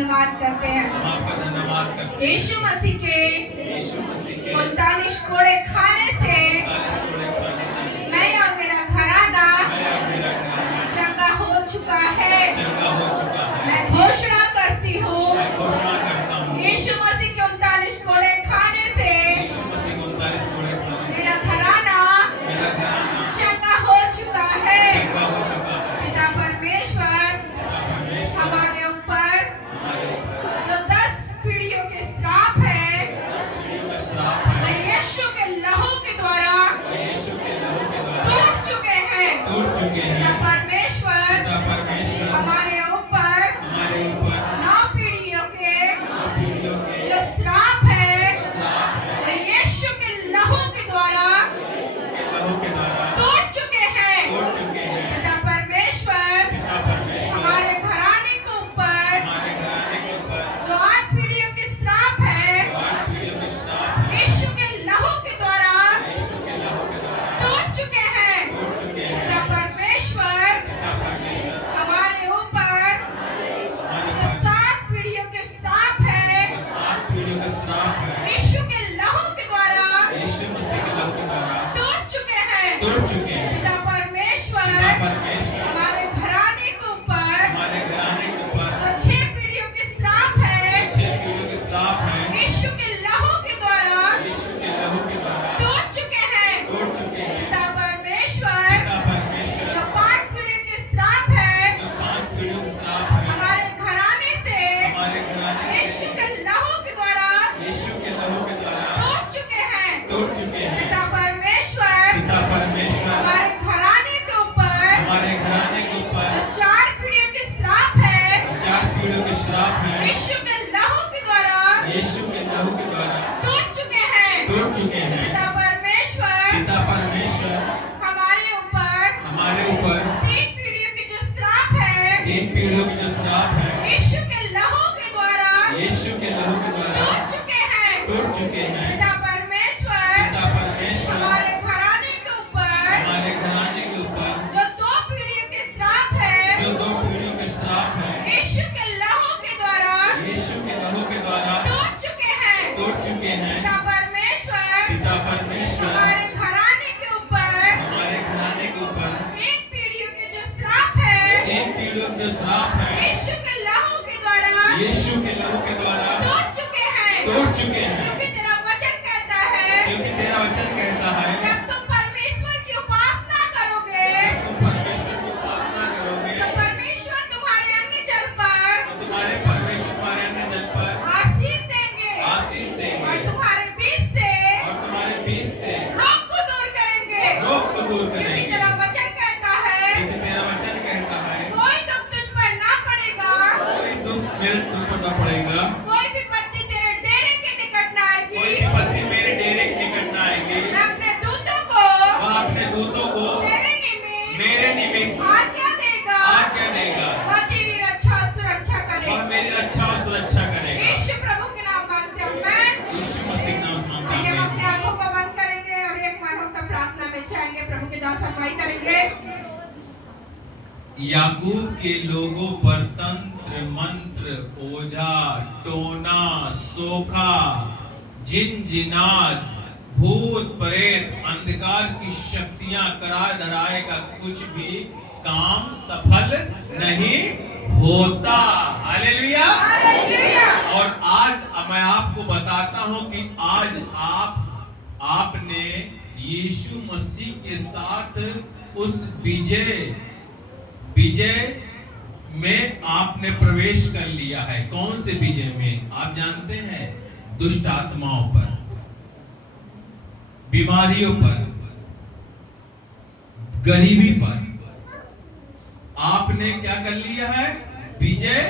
धन्यवाद करते हैं। हम आपका धन्यवाद करते हैं। यीशु मसीह के 39 कोड़े खाने से मैं और मेरा घराना चंगा हो चुका है। मैं घोषणा करती हूँ, यीशु मसीह के 39 कोड़े खाने से मेरा घराना चंगा हो चुका है। पिता परमेश्वर हमारे ऊपर जो 10 पीढ़ियों के श्राप है वो यीशु के लहू के द्वारा टूट चुके हैं। पिता परमेश्वर हमारे ऊपर 9 पीढ़ियों के जो श्राप है वो यीशु के लहू के द्वारा टूट चुके हैं। पिता परमेश्वर हमारे घराने के ऊपर जो 8 पीढ़ियों के श्राप है यीशु के लहू के द्वारा टूट चुके हैं। पिता परमेश्वर हमारे ऊपर जो 7 पीढ़ियों के श्राप है यीशु के लहू के द्वारा टूट चुके हैं। पिता परमेश्वर हमारे घराने के ऊपर जो 6 पीढ़ियों के श्राप है यीशु के लहू के द्वारा टूट चुके हैं। पिता परमेश्वर जो 5 पीढ़ियों के श्राप है हमारे घराने से यीशु के लहू के द्वारा टूट चुके हैं। पिता परमेश्वर हमारे घराने के ऊपर जो 4 पीढ़ियों के श्राप है यीशु के लहू के द्वारा टूट चुके हैं। पिता परमेश्वर हमारे ऊपर 3 पीढ़ियों के जो श्राप है यीशु के लहू के द्वारा टूट चुके हैं। पिता परमेश्वर हमारे घराने के ऊपर जो 2 पीढ़ियों के श्राप है यीशु के लहू के द्वारा टूट चुके हैं। पिता परमेश्वर हमारे घराने के ऊपर 1 पीढ़ियों के जो श्राप है यीशु के लहू के द्वारा टूट चुके हैं। क्योंकि तेरा वचन कहता है जब तुम परमेश्वर की उपासना करोगे तो परमेश्वर तुम्हारे अन्य जल पर आशीष देंगे और तुम्हारे बीच से रोग को दूर करेंगे। क्योंकि तेरा वचन कहता है कोई दुख तुझ पर ना पड़ेगा, कोई भी पत्ती तेरे डेरे के निकट ना आएगी। मैं अपने दूतों को तेरे निमित्त आज्ञा देगा वह तेरी रक्षा और सुरक्षा करेगा। यीशु प्रभु के नाम मांगते हैं, आमीन। आइए हम अपने आंखों को बंद करेंगे और एक मन होकर प्रार्थना में जाएंगे। प्रभु के दास अगुवाई करेंगे। याकूब के लोगों पर तंत्र मंत्र ओझा टोना सोखा जिन जिनात भूत प्रेत अंधकार की शक्तियां कराए धराए का कुछ भी काम सफल नहीं होता। हालेलुया। और आज मैं आपको बताता हूं कि आज आपने यीशु मसीह के साथ उस विजय में आपने प्रवेश कर लिया है। कौन से विजय में? आप जानते हैं, दुष्ट आत्माओं पर, बीमारियों पर, गरीबी पर आपने क्या कर लिया है? विजय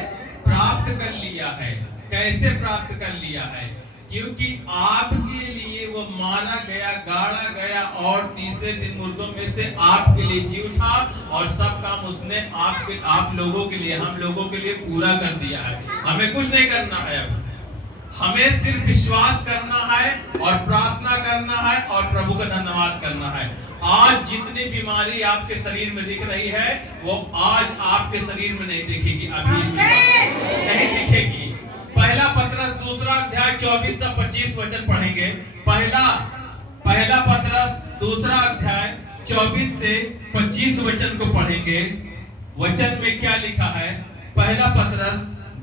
प्राप्त कर लिया है। कैसे प्राप्त कर लिया है? क्योंकि आपके लिए वो मारा गया, गाड़ा गया और तीसरे दिन मुर्दों में से आपके लिए जी उठा और सब काम उसने आप लोगों के लिए, हम लोगों के लिए पूरा कर दिया है। हमें कुछ नहीं करना है। अब हमें सिर्फ विश्वास करना है और प्रार्थना करना है और प्रभु का धन्यवाद करना है। आज जितनी बीमारी आपके शरीर में दिख रही है वो आज आपके शरीर में नहीं दिखेगी, अभी नहीं दिखेगी। 24 से 25 वचन पढ़ेंगे। पहला पतरस दूसरा अध्याय 24 से 25 वचन को पढ़ेंगे। वचन में क्या लिखा है? पहला पतरस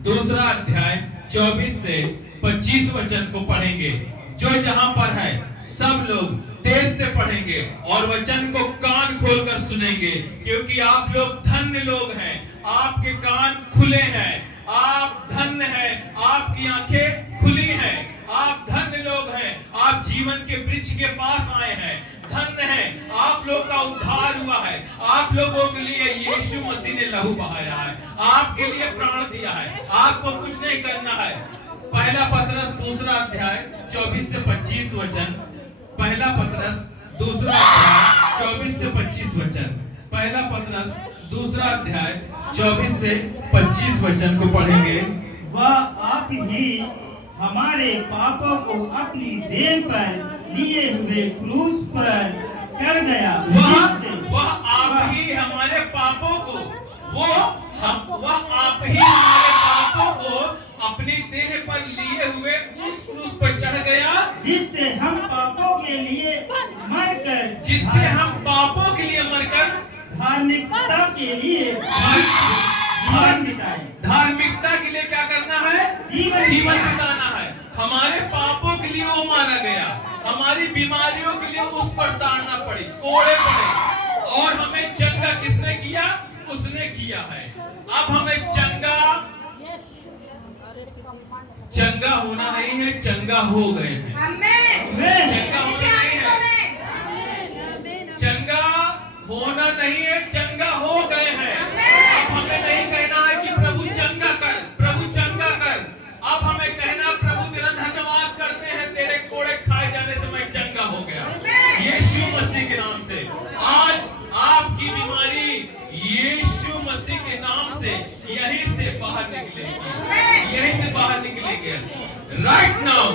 दूसरा अध्याय 24 से 25 वचन को पढ़ेंगे। जो जहां पर है सब लोग तेज से पढ़ेंगे और वचन को कान खोलकर सुनेंगे, क्योंकि आप लोग धन्य लोग हैं। आपके कान खुले हैं, आप धन्य हैं, आपकी आंखें खुली हैं, आप धन्य लोग हैं। आप जीवन के वृक्ष के पास आए हैं, धन्य हैं। आप लोग का उद्धार हुआ है। आप लोगों के लिए यीशु मसीह ने लहू बहाया है, आपके लिए प्राण दिया है। आपको कुछ नहीं करना है। पहला पतरस दूसरा अध्याय 24 से 25 वचन। पहला पतरस दूसरा अध्याय 24 से 25 वचन। पहला पतरस दूसरा अध्याय 24 से 25 वचन को पढ़ेंगे। वह आप ही हमारे पापों को अपनी देह पर लिए हुए क्रूस पर चढ़ गया। वह आप ही हमारे पापों को अपनी देह पर लिए हुए उस क्रूस पर चढ़ गया, जिससे हम पापों के लिए मरकर धार्मिकता के लिए धार्मिकता के लिए क्या करना है? जीवन बिताना है। हमारे पापों के लिए वो मारा गया, हमारी बीमारियों के लिए उस पर ताड़ना पड़ी, कोड़े पड़े, और हमें चंगा किसने किया? उसने किया है। अब हमें चंगा होना नहीं है, चंगा हो गए हैं। चंगा होना नहीं है, चंगा होना नहीं है, चंगा हो गए हैं। अब हमें नहीं कहना है कि प्रभु चंगा कर, प्रभु चंगा कर। अब हमें कहना, प्रभु तेरा धन्यवाद करते हैं, तेरे कोड़े खाए जाने से मैं चंगा हो गया यीशु मसीह के नाम से। आज आपकी बीमारी यीशु मसीह के नाम से यहीं से बाहर निकलेगी, यहीं से बाहर निकलेगी। Right now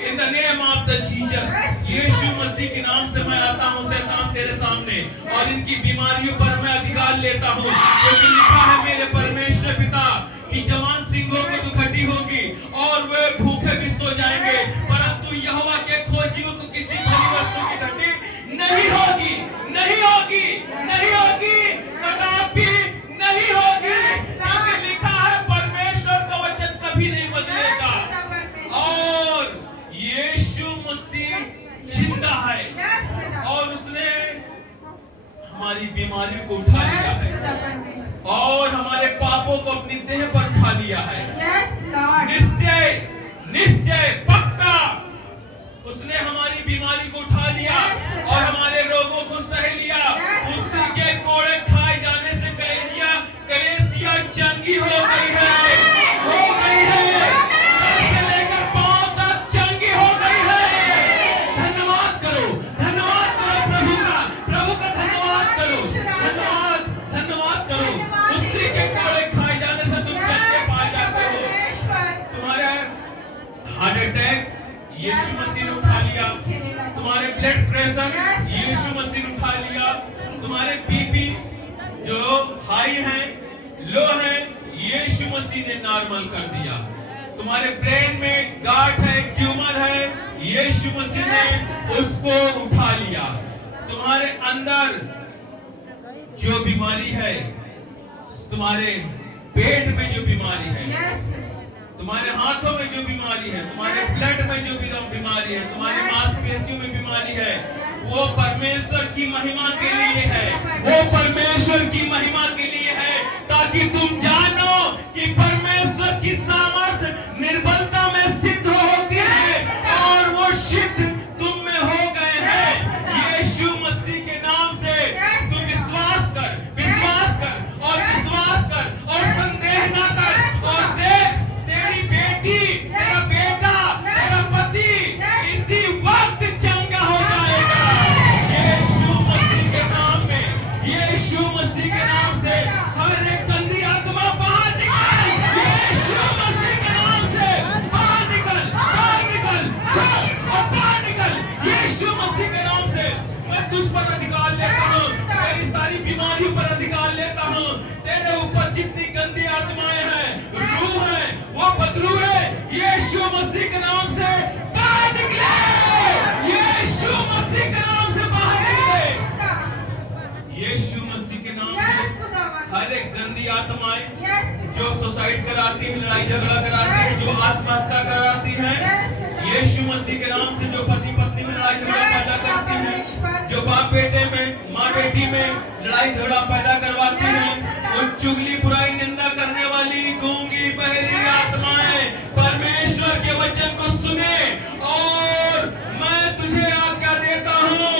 in the name of the Jesus, Yeshu Masih के नाम से मैं आता हूँ शैतान तेरे सामने, और इनकी बीमारियों पर मैं अधिकार लेता हूँ, क्योंकि लिखा है मेरे परमेश्वर पिता कि जवान सिंहों को दुखटी होगी और वे भूखे भी सो जाएंगे, परंतु यहोवा के खोजियों को किसी भली वस्तु की घटी नहीं होगी, नहीं होगी, नहीं होगी, कदापि नहीं होगी, क्योंकि लिखा है परमेश्वर का वचन कभी नहीं बदलेगा। और यीशु मसीह जिंदा है और उसने हमारी बीमारियों को उठा लिया है और हमारे पापों को अपनी देह पर उठा लिया है। निश्चय, निश्चय, पक्का उसने हमारी बीमारी को उठा लिया और हमारे रोगों को सह लिया। उसी के कोड़े खाए जाने से कलेसिया चंगी हो गई है, हो गई है, से लेकर पांव तक चंगी हो गई है। धन्यवाद करो, धन्यवाद करो प्रभु का, प्रभु का धन्यवाद करो, धन्यवाद, धन्यवाद करो। उसी के कोड़े खाए जाने से तुम चंगे पाए जाते हो। तुम्हारे हार्ट अटैक यीशु मसीह ने उठा लिया, तुम्हारे ब्लड प्रेशर यीशु मसीह ने उठा लिया, तुम्हारे बीपी जो हाई है, लो है, यीशु मसीह ने नॉर्मल कर दिया। तुम्हारे ब्रेन में गांठ है, ट्यूमर है, यीशु मसीह ने उसको उठा लिया। तुम्हारे अंदर जो बीमारी है, तुम्हारे पेट में जो बीमारी है, तुम्हारे हाथों में जो बीमारी है, तुम्हारे ब्लड में जो बीमारी है, तुम्हारे मांसपेशियों में बीमारी है, वो परमेश्वर की महिमा के लिए है, वो परमेश्वर की महिमा के लिए है, ताकि तुम जानो कि परमेश्वर की सामर्थ निर्बलता में सिद्ध होती है और वो सिद्ध तुम में हो गए हैं यीशु मसीह के नाम से। तू विश्वास कर, विश्वास कर और विश्वास कर और संदेह ना कर, और देख तेरी बेटी, तेरा बेटा, तेरा पति इसी वक्त चंगा हो जाएगा यीशु मसीह के नाम में, यीशु मसीह के नाम से। हर एक गंदी आत्मा बाहर निकल आत्माएं Yes, पिता. जो सुसाइड कराती है, लड़ाई झगड़ा कराती है, जो आत्महत्या कराती है, Yes, पिता. यीशु मसीह के नाम से जो पति पत्नी में लड़ाई झगड़ा पैदा करती है, जो बाप बेटे में, माँ बेटी में लड़ाई झगड़ा पैदा करवाती है, उन चुगली बुराई निंदा करने वाली गूंगी बहरी आत्माएं परमेश्वर के वचन को सुने और मैं तुझे आज्ञा देता हूँ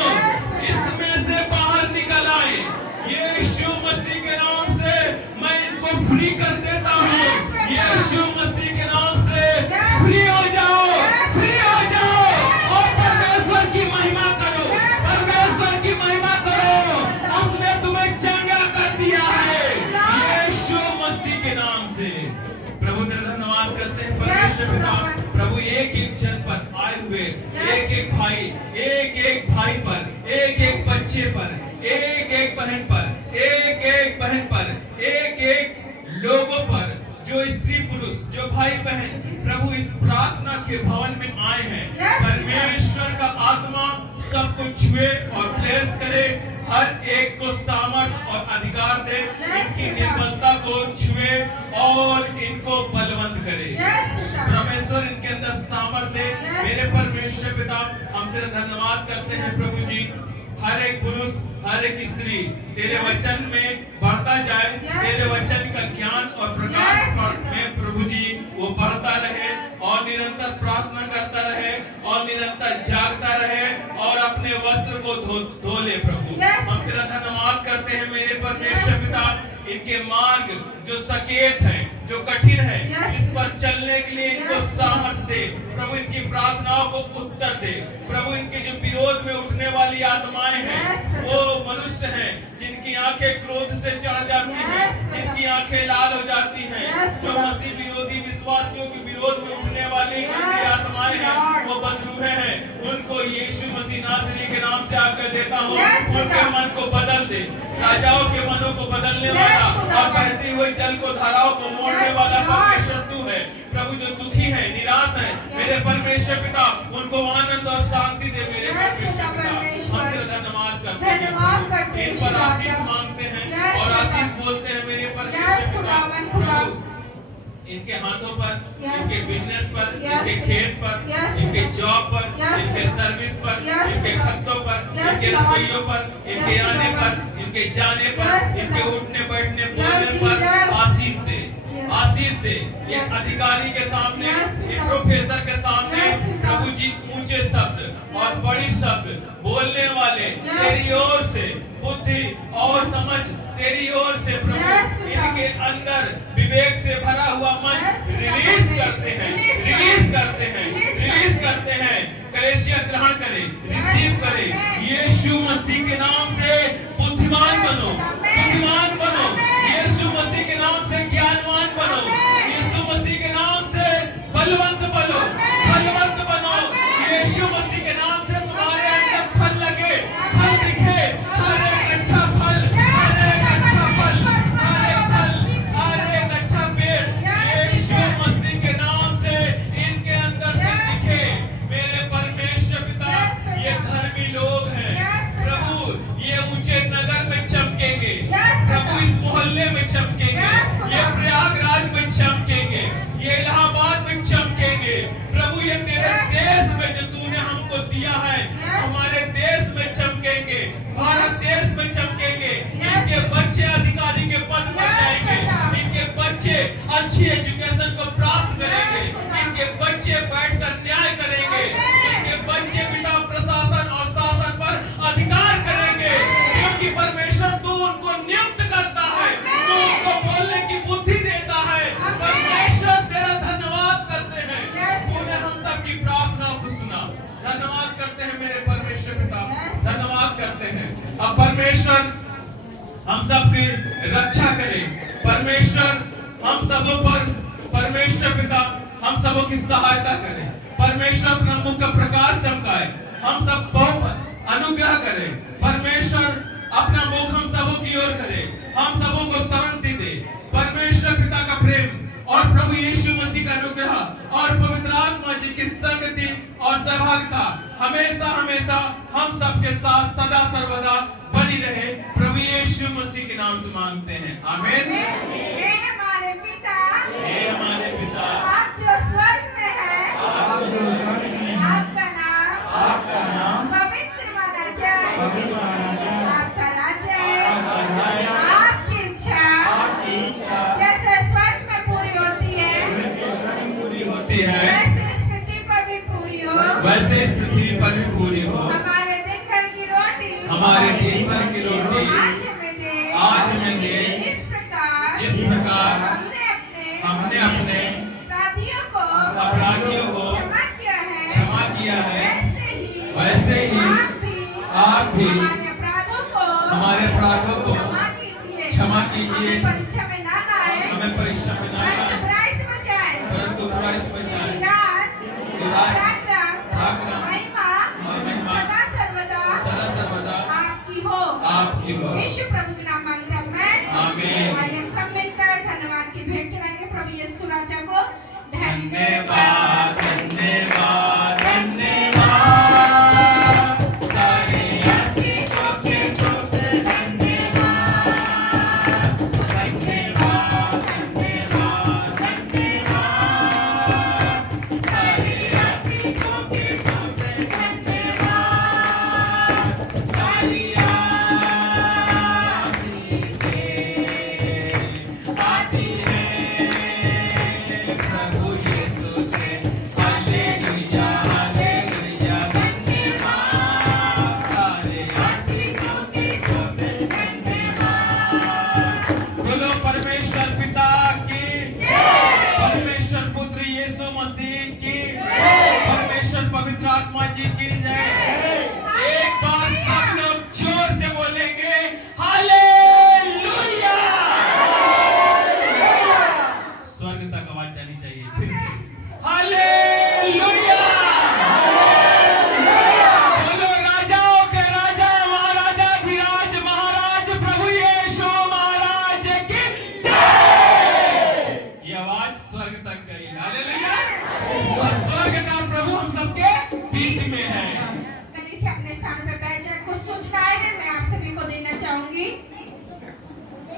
इसमें से बाहर निकल आए। यीशु मसीह के नाम से मैं इनको फ्री कर देता हूँ। यीशु मसीह के नाम से फ्री हो जाओ, फ्री हो जाओ और परमेश्वर की महिमा करो, परमेश्वर की महिमा करो। उसने तुम्हें चंगा कर दिया है यीशु मसीह के नाम से। प्रभु तेरा धन्यवाद करते हैं परमेश्वर पिता। प्रभु एक एक जन पर आए हुए एक एक भाई, एक एक भाई पर, एक एक बच्चे पर, एक एक बहन पर, एक एक बहन पर, एक एक लोगों पर, जो स्त्री पुरुष, जो भाई बहन प्रभु इस प्रार्थना के भवन में आए हैं, परमेश्वर का आत्मा सबको छुए और ब्लेस करे, हर एक को सामर्थ और अधिकार दे, इनकी निर्बलता को छुए और इनको बलवंत करे। परमेश्वर इनके अंदर सामर्थ दे। मेरे परमेश्वर पिता, हम तेरा धन्यवाद करते हैं प्रभु जी। हर एक पुरुष, हर एक स्त्री तेरे वचन में बढ़ता जाए, तेरे वचन का ज्ञान और प्रकाश में प्रभु जी वो बढ़ता रहे और निरंतर प्रार्थना करता रहे और निरंतर जागता रहे और अपने वस्त्र को धो ले प्रभु। हम तेरा धन्यवाद करते हैं मेरे परमेश्वर पिता। इनके मार्ग जो सकेत है, जो कठिन है, इस पर चलने के लिए इनको सामर्थ्य दे प्रभु। इनकी प्रार्थनाओं को उत्तर दे प्रभु। इनके जो विरोध में उठने वाली आत्माएं हैं, वो मनुष्य हैं जिनकी आंखें क्रोध से चढ़ जाती हैं, जिनकी आंखें लाल हो जाती हैं, जो मसीह विरोधी विश्वासियों के विरोध में उठने वाली गंदी आत्माएं हैं, वो बदलूहे हैं। उनको यीशु मसीह नासरी के नाम से आज्ञा देता हूँ, उनके मन को बदल दे। राजाओं के मनों को बदलने वाला और बहती हुई जल को, धाराओं को मोड़ने वाला परमेश्वर तू है प्रभु। जो दुखी है, निराश है, मेरे परमेश्वर पिता, उनको आनंद और शांति दे मेरे परमेश्वर पिता। हम तेरा धन्यवाद करते हैं, इन पर आशीष मांगते हैं और आशीष बोलते हैं मेरे परमेश्वर पिता। प्रभु इनके हाथों पर, इनके बिजनेस पर, इनके खेत पर, इनके जॉब पर, इनके सर्विस पर, इनके खत्तों पर, इनके रसोइयों पर, इनके आने पर, इनके जाने पर, इनके उठने बैठने बोलने पर आशीष दे, आशीष दे। ये अधिकारी के सामने, ये प्रोफेसर के सामने प्रभु जी ऊंचे शब्द और बड़ी शब्द बोलने वाले तेरी ओर से बुद्धि और समझ तेरी ओर से प्रभु इनके अंदर विवेक से भरा हुआ मन रिलीज करते हैं, रिलीज करते हैं, रिलीज करते हैं। कलेशिया ग्रहण करे, रिसीव करे। यीशु मसीह के नाम से बुद्धिमान बनो, बुद्धिमान बनो। यीशु मसीह के नाम से ज्ञानवान बनो। यीशु मसीह के नाम से बलवंत बनो, बलवंत बनो। यीशु मसीह के नाम से तुम्हारे अंदर फल लगे, फल दिखे, हर एक अच्छा फल, हर एक अच्छा फल, हर एक फल, हर एक अच्छा पेड़ यीशु मसीह के नाम से इनके अंदर से दिखे। मेरे परमेश्वर पिता, ये धर्मी लोग हैं प्रभु, ये ऊंचे नगर में चमकेंगे प्रभु, इस मोहल्ले में चमकेंगे, ये प्रयागराज में चमकेंगे, ये इलाहाबाद में चमकेंगे प्रभु। ये तेरे देश में जो तूने हमको दिया है, हमारे देश में चमकेंगे, भारत देश में चमकेंगे। इनके बच्चे अधिकारी के पद पर जाएंगे, इनके बच्चे अच्छी एजुकेशन को प्राप्त करेंगे, इनके बच्चे बैठकर न्याय करेंगे, इनके बच्चे पिता प्रशासन और शासन पर अधिकार करेंगे, क्योंकि परमेश्वर तू उनको नियुक्त करता है, तू उनको बोलने की बुद्धि देता है। परमेश्वर तेरा धन्यवाद करते हैं, तूने हम सबकी प्रार्थना को सुना। धन्यवाद करते हैं मेरे परमेश्वर पिता, धन्यवाद करते हैं। अब परमेश्वर हम सबकी रक्षा करे, परमेश्वर हम सबों पर, परमेश्वर पिता हम सबों की सहायता करे, परमेश्वर अपना मुख का प्रकाश चमकाए, हम सब पर अनुग्रह करे, परमेश्वर अपना मुख हम सबों की ओर करे, हम सबों को शांति दे। परमेश्वर पिता का प्रेम और प्रभु यीशु मसीह का अनुग्रह और पवित्र आत्मा जी की संगति और सहभागिता हमेशा हमेशा हम सबके साथ सदा सर्वदा बनी बनी रहे। प्रभु यीशु मसीह के नाम से मांगते हैं, आमीन। हे हमारे पिता, हे हमारे पिता, आप जो स्वर्ग में हैं, आप जो स्वर्ग में हैं, आपका नाम पवित्र माना जाए, आपका राज्य, आपकी इच्छा जैसे स्वर्ग में पूरी होती है, वैसे इस पृथ्वी पर भी पूरी हो। वैसे इस पृथ्वी पर भी पूरी हो। हमारे दिन भर की रोटी आज हमें दे। जिस प्रकार हमने अपने अपराधियों को क्षमा किया है, वैसे ही आप भी हमारे अपराधों को क्षमा कीजिए। परीक्षा में ना लाए, हमें परीक्षा में ना लाए, परंतु बुराई से बचाए। सदा सर्वदा आपकी हो। यीशु प्रभु के नाम मांगते हैं, आमीन। आइए हम सब मिलकर धन्यवाद की भेंट चढ़ाएंगे प्रभु यीशु राजा को। धन्यवाद।